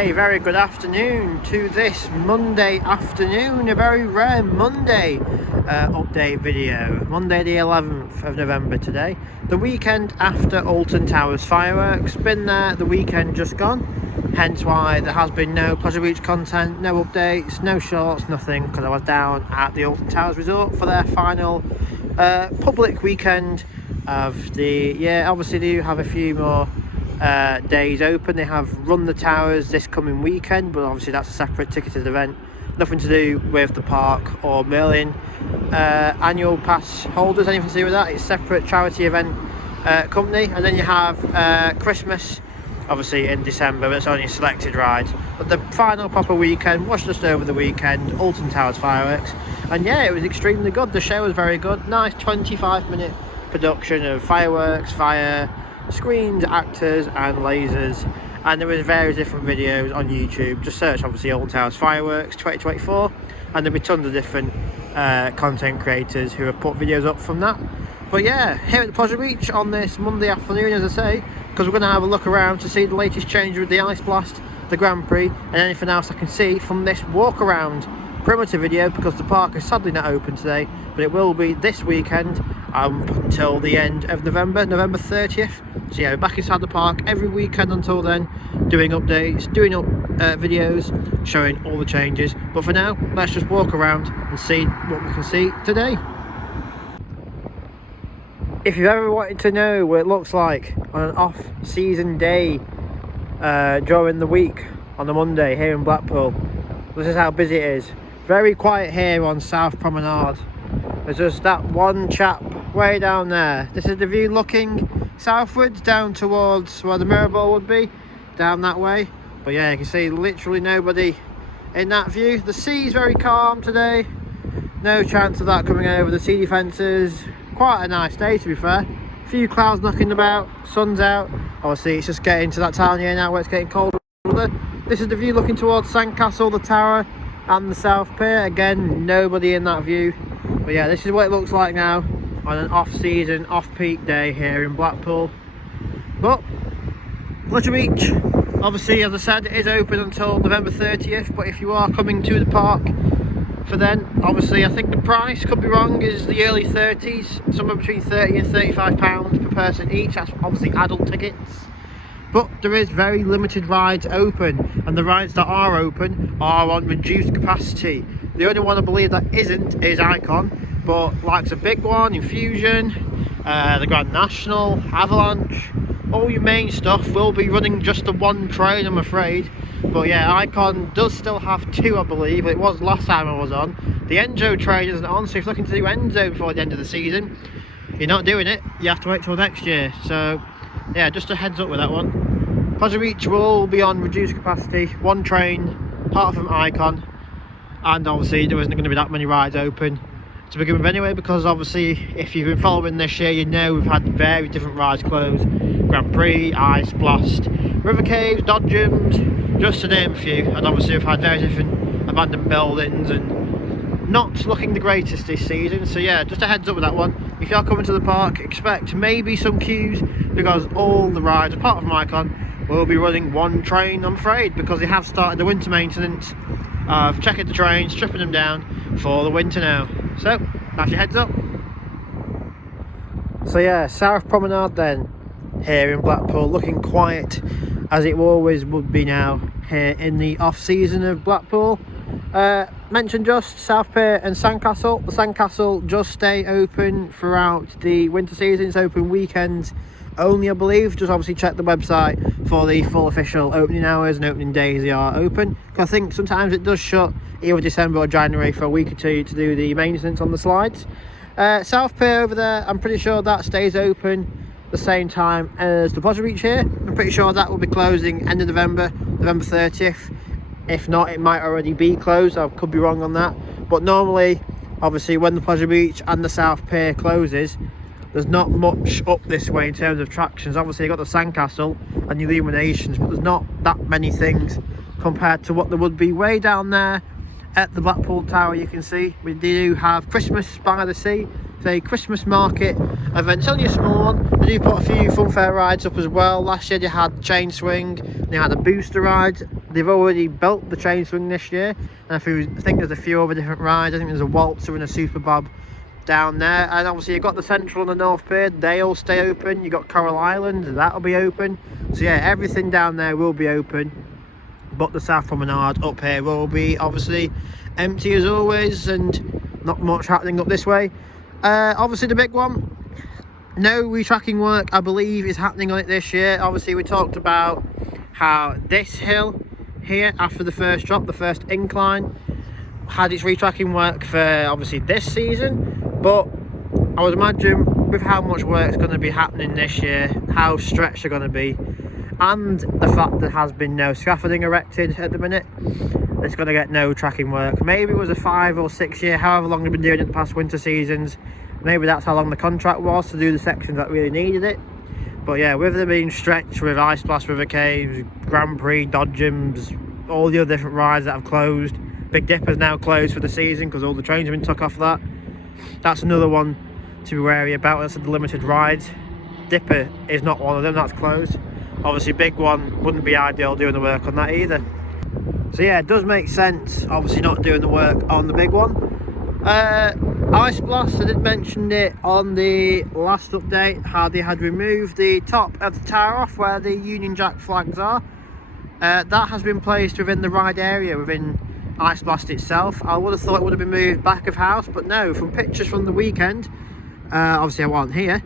A very good afternoon to this Monday afternoon, a very rare Monday update video. Monday the 11th of November today, the weekend after Alton Towers fireworks. Been there, the weekend just gone, hence why there has been no Pleasure Beach content, no updates, no shorts, nothing, because I was down at the Alton Towers Resort for their final public weekend of the year. Obviously they do have a few more days open. They have run the towers this coming weekend, but obviously that's a separate ticketed event, nothing to do with the park or Merlin annual pass holders, anything to do with that. It's a separate charity event company. And then you have Christmas obviously in December, but it's only a selected rides. But the final proper weekend was just over the weekend, Alton Towers fireworks, and yeah, it was extremely good. The show was very good, nice 25-minute production of fireworks, fire, screens, actors and lasers, and there was various different videos on YouTube. Just search obviously Alton Towers fireworks 2024 and there'll be tons of different content creators who have put videos up from that. But yeah, here at the Pleasure Beach on this Monday afternoon, as I say, because we're going to have a look around to see the latest change with the Ice Blast, the Grand Prix, and anything else I can see from this walk around perimeter video, because the park is sadly not open today, but it will be this weekend until the end of November 30th. So yeah, we're back inside the park every weekend until then, doing updates, doing videos, showing all the changes. But for now, let's just walk around and see what we can see today. If you've ever wanted to know what it looks like on an off-season day during the week on a Monday here in Blackpool, this is how busy it is. Very quiet here on South Promenade. There's just that one chap way down there. This is the view looking southwards down towards where the mirror ball would be, down that way. But yeah, you can see literally nobody in that view. The sea's very calm today, no chance of that coming over the sea defences. Quite a nice day, to be fair. A few clouds knocking about, sun's out. Obviously it's just getting to that time here now where it's getting colder. This is the view looking towards Sandcastle, the tower and the South Pier. Again, nobody in that view. But yeah, this is what it looks like now on an off-season, off-peak day here in Blackpool. But Pleasure Beach, obviously, as I said, it is open until November 30th. But if you are coming to the park for then, obviously, I think the price, could be wrong, is the early 30s, somewhere between £30 and £35 per person each. That's obviously adult tickets. But there is very limited rides open, and the rides that are open are on reduced capacity. The only one I believe that isn't is Icon, but like the big one, Infusion, the Grand National, Avalanche, all your main stuff will be running just the one train, I'm afraid. But yeah, Icon does still have two, I believe. It was last time I was on. The Enzo train isn't on, so if you're looking to do Enzo before the end of the season, you're not doing it. You have to wait till next year. So yeah, just a heads up with that one. Pleasure Beach will be on reduced capacity, one train, apart from Icon, and obviously there isn't going to be that many rides open to begin with anyway, because obviously if you've been following this year, you know we've had very different rides closed. Grand Prix, Ice Blast, River Caves, Dodgems, just to name a few, and obviously we've had very different abandoned buildings and not looking the greatest this season. So yeah, just a heads up with that one. If you are coming to the park, expect maybe some queues, because all the rides apart from Icon will be running one train, I'm afraid, because they have started the winter maintenance of checking the trains, stripping them down for the winter now. So that's your heads up. So yeah, South Promenade then here in Blackpool, looking quiet as it always would be now here in the off season of Blackpool. Mentioned just South Pier and Sandcastle. The Sandcastle just stay open throughout the winter season. It's open weekends only, I believe. Just obviously check the website for the full official opening hours and opening days they are open. I think sometimes it does shut either December or January for a week or two to do the maintenance on the slides. South Pier over there, I'm pretty sure that stays open the same time as the Pleasure Beach here. I'm pretty sure that will be closing end of November, November 30th. If not, it might already be closed. I could be wrong on that. But normally, obviously, when the Pleasure Beach and the South Pier closes, there's not much up this way in terms of attractions. Obviously, you've got the Sandcastle and the Illuminations, but there's not that many things compared to what there would be way down there at the Blackpool Tower. You can see we do have Christmas by the Sea. It's a Christmas market event. It's only a small one. They do put a few funfair rides up as well. Last year they had Chain Swing, they had a booster ride they've already built the train swing this year, and I think there's a few other different rides. I think there's a waltzer and a super bob down there, and obviously you've got the Central and the North Pier, they all stay open. You've got Coral Island, that'll be open. So yeah, everything down there will be open, but the South Promenade up here will be obviously empty as always, and not much happening up this way. Obviously the big one, no retracking work I believe is happening on it this year. Obviously we talked about how this hill here, after the first drop, the first incline, had its retracking work for obviously this season, but I would imagine with how much work's going to be happening this year, how stretched they're going to be, and the fact there has been no scaffolding erected at the minute, it's going to get no tracking work. Maybe it was a 5 or 6 year, however long they've been doing it the past winter seasons, maybe that's how long the contract was to do the sections that really needed it. But yeah, with them being stretched with Ice Blast River Caves, Grand Prix, Dodgems, all the other different rides that have closed, Big Dipper's now closed for the season because all the trains have been took off that. That's another one to be wary about. That's the limited rides. Dipper is not one of them, that's closed. Obviously big one wouldn't be ideal doing the work on that either. So yeah, it does make sense obviously not doing the work on the big one. Ice Blast, I did mention it on the last update, how they had removed the top of the tower off where the Union Jack flags are. That has been placed within the ride area within Ice Blast itself. I would have thought it would have been moved back of house, but no, from pictures from the weekend, obviously I wasn't here,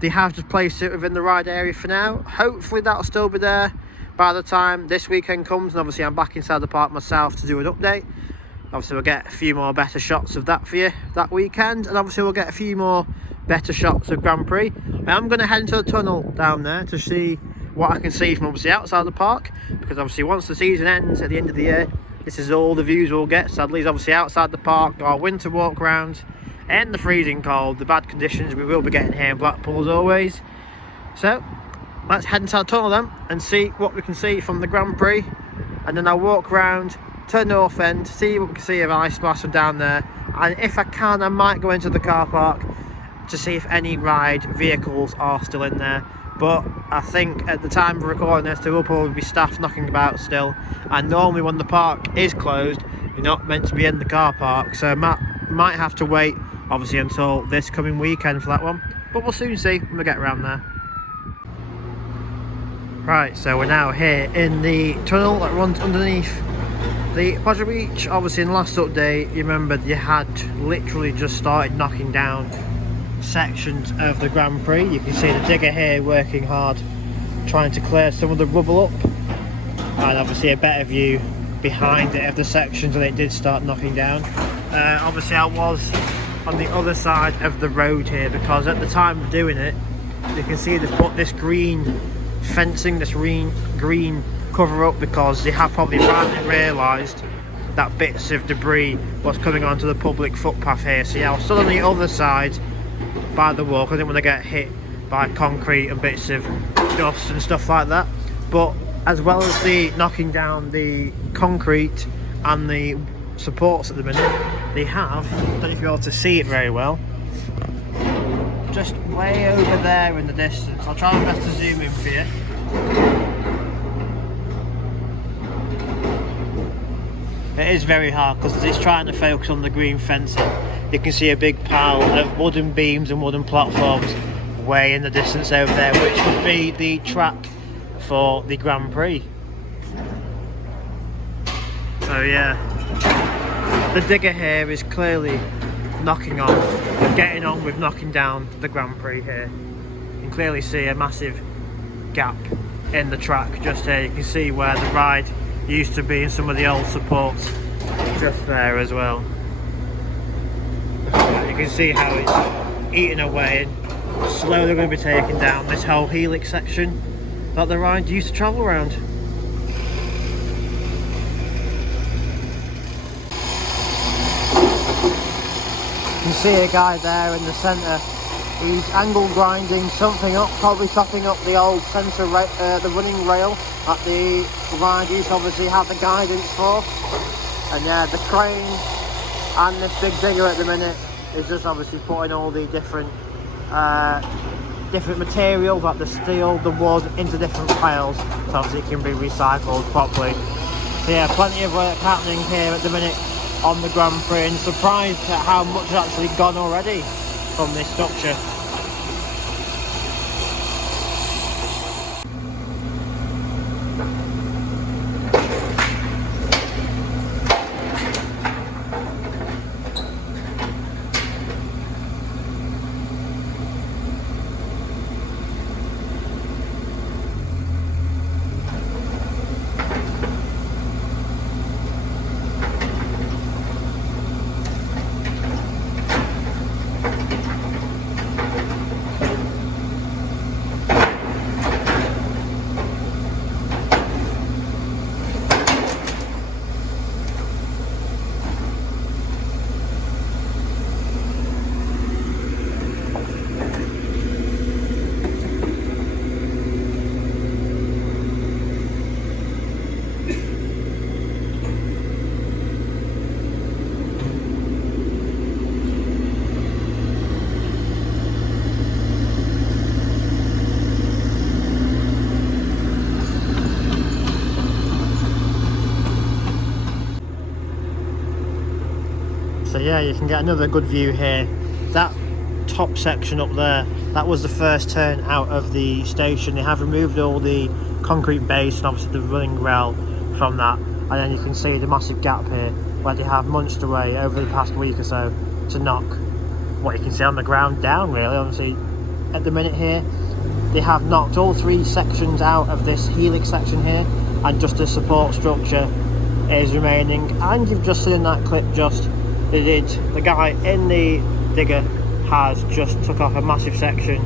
they have just placed it within the ride area for now. Hopefully that'll still be there by the time this weekend comes, and obviously I'm back inside the park myself to do an update. Obviously we'll get a few more better shots of that for you that weekend, and obviously we'll get a few more better shots of Grand Prix. I'm going to head into the tunnel down there to see what I can see from obviously outside the park, because obviously once the season ends at the end of the year, this is all the views we'll get. Sadly, is obviously outside the park, our winter walk rounds, and the freezing cold, the bad conditions we will be getting here in Blackpool as always. So let's head inside the tunnel then and see what we can see from the Grand Prix, and then I'll walk around to the north end, see what we can see of Ice Blast from down there, and if I can I might go into the car park to see if any ride vehicles are still in there. But I think at the time of recording this there will probably be staff knocking about still, and normally when the park is closed you're not meant to be in the car park, so I might have to wait obviously until this coming weekend for that one, but we'll soon see when we get around there. Right, so we're now here in the tunnel that runs underneath the Pleasure Beach. Obviously in the last update you remember you had literally just started knocking down sections of the Grand Prix. You can see the digger here working hard trying to clear some of the rubble up, and obviously a better view behind it of the sections that it did start knocking down. Obviously I was on the other side of the road here because at the time of doing it you can see they've put this green fencing, this green cover up, because they have probably rightly realised that bits of debris was coming onto the public footpath here. So yeah, I was stood on the other side by the walk. I didn't want to get hit by concrete and bits of dust and stuff like that. But as well as the knocking down the concrete and the supports at the minute, they have, I don't know if you're able to see it very well, just way over there in the distance. I'll try my best to zoom in for you. It is very hard because it's trying to focus on the green fencing. You can see a big pile of wooden beams and wooden platforms way in the distance over there, which would be the track for the Grand Prix. So yeah, the digger here is clearly getting on with knocking down the Grand Prix here. You can clearly see a massive gap in the track just here. You can see where the ride used to be and some of the old supports just there as well. You can see how it's eating away and slowly going to be taking down this whole helix section that the ride used to travel around. You can see a guy there in the centre. He's angle grinding something up, probably topping up the old centre, the running rail that the ride used to obviously have the guidance for. And yeah, the crane and this big digger at the minute is just obviously putting all the different materials like the steel, the wood into different piles, so obviously it can be recycled properly So yeah, plenty of work happening here at the minute on the Grand Prix, and surprised at how much has actually gone already from this structure. So yeah, you can get another good view here. That top section up there, that was the first turn out of the station. They have removed all the concrete base and obviously the running rail from that, and then you can see the massive gap here where they have munched away over the past week or so to knock what you can see on the ground down, really. Obviously at the minute here they have knocked all three sections out of this helix section here, and just the support structure is remaining. And you've just seen in that clip the guy in the digger has just took off a massive section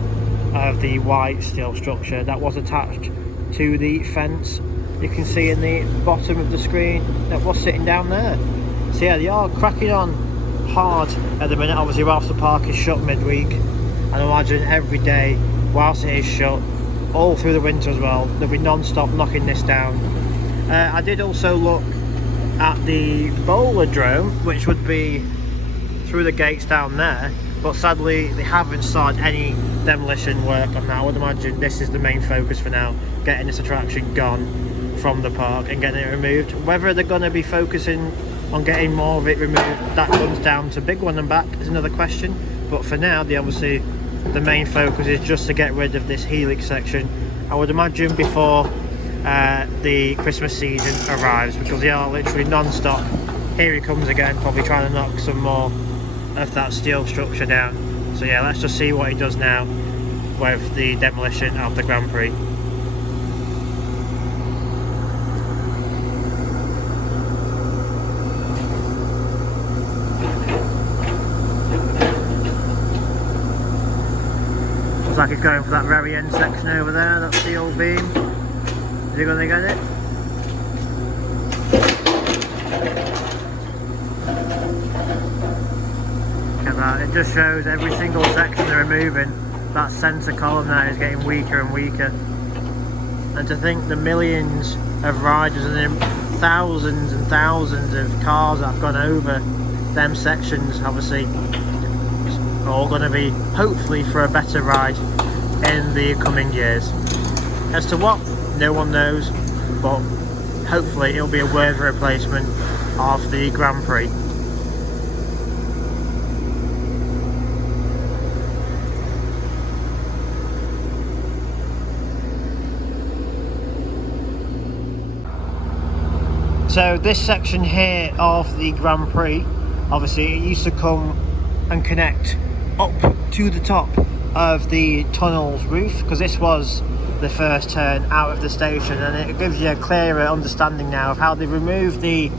of the white steel structure that was attached to the fence. You can see in the bottom of the screen that was sitting down there. So yeah, they are cracking on hard at the minute, obviously whilst the park is shut midweek, and I imagine every day whilst it is shut, all through the winter as well, they'll be non-stop knocking this down. I did also look at the Bowl-A-Drome, which would be through the gates down there, but sadly they haven't started any demolition work on that. I would imagine this is the main focus for now, getting this attraction gone from the park and getting it removed. Whether they're going to be focusing on getting more of it removed that comes down to Big One and back is another question, but for now the main focus is just to get rid of this helix section. I would imagine before the Christmas season arrives, because they are literally non-stop. Here he comes again, probably trying to knock some more of that steel structure down. So yeah, let's just see what he does now with the demolition of the Grand Prix. Looks like he's going for that very end section over there, that steel beam. Is he going to get it? Look at that, it just shows every single section they're removing. That centre column there is getting weaker and weaker. And to think the millions of riders and the thousands and thousands of cars that have gone over them sections, obviously, are all going to be hopefully for a better ride in the coming years. As to what, no one knows, but hopefully it'll be a worthy replacement of the Grand Prix. So this section here of the Grand Prix, obviously it used to come and connect up to the top of the tunnel's roof, because this was the first turn out of the station, and it gives you a clearer understanding now of how they removed the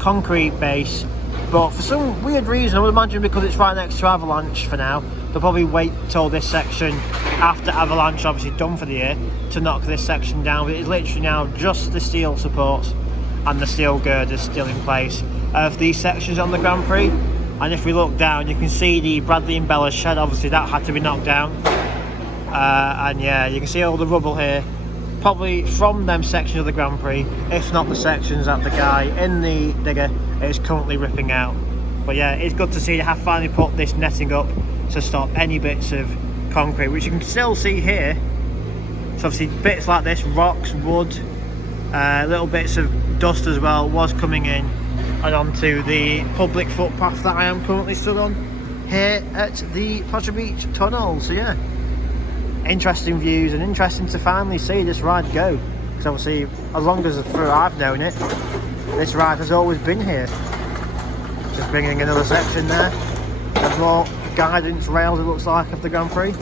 concrete base. But for some weird reason, I would imagine because it's right next to Avalanche for now, they'll probably wait till this section after Avalanche obviously done for the year to knock this section down. But it's literally now just the steel supports and the steel girders still in place of these sections on the Grand Prix. And if we look down, you can see the Bradley and Bella shed, obviously that had to be knocked down. And yeah, you can see all the rubble here, probably from them sections of the Grand Prix, if not the sections that the guy in the digger is currently ripping out. But yeah, it's good to see they have finally put this netting up to stop any bits of concrete, which you can still see here. So obviously bits like this, rocks, wood, little bits of dust as well was coming in and onto the public footpath that I am currently stood on here at the Pleasure Beach tunnel. So yeah, interesting views and interesting to finally see this ride go, because obviously as long as I've known it, this ride has always been here. Just bringing another section there. There's more guidance rails, it looks like, of the Grand Prix.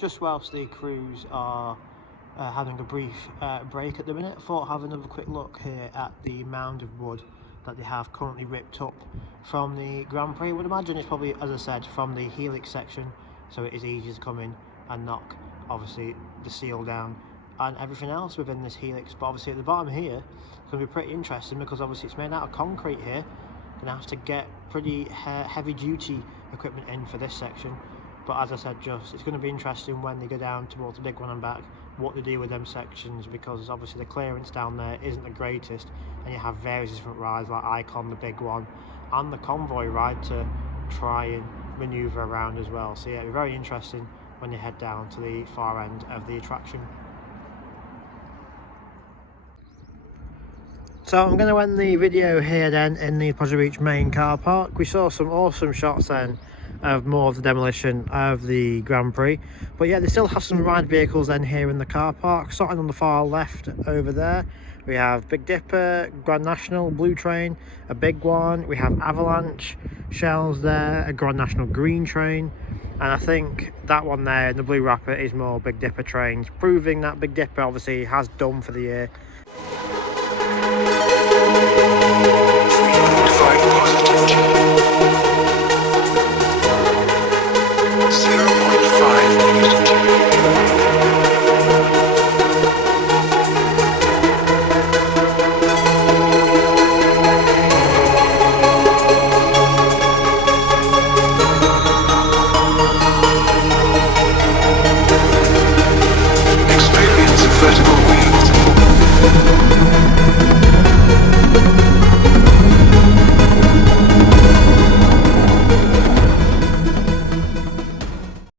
Just whilst the crews are having a brief break at the minute, I thought I'd have another quick look here at the mound of wood that they have currently ripped up from the Grand Prix. I would imagine it's probably, as I said, from the helix section, so it is easy to come in and knock, obviously, the seal down and everything else within this helix. But obviously at the bottom here, it's going to be pretty interesting, because obviously it's made out of concrete here. Going to have to get pretty heavy duty equipment in for this section. But as I said, it's going to be interesting when they go down towards the big one and back, what they do with them sections, because obviously the clearance down there isn't the greatest, and you have various different rides like Icon, the big one, and the convoy ride to try and manoeuvre around as well. So yeah, it'll be very interesting when you head down to the far end of the attraction. So I'm going to end the video here then in the Pleasure Beach main car park. We saw some awesome shots then of more of the demolition of the Grand Prix, but yeah, they still have some ride vehicles then here in the car park. Starting on the far left over there, we have Big Dipper, Grand National, Blue Train, a big one. We have Avalanche shells there, a Grand National green train, and I think that one there in the blue wrapper is more Big Dipper trains, proving that Big Dipper obviously has done for the year.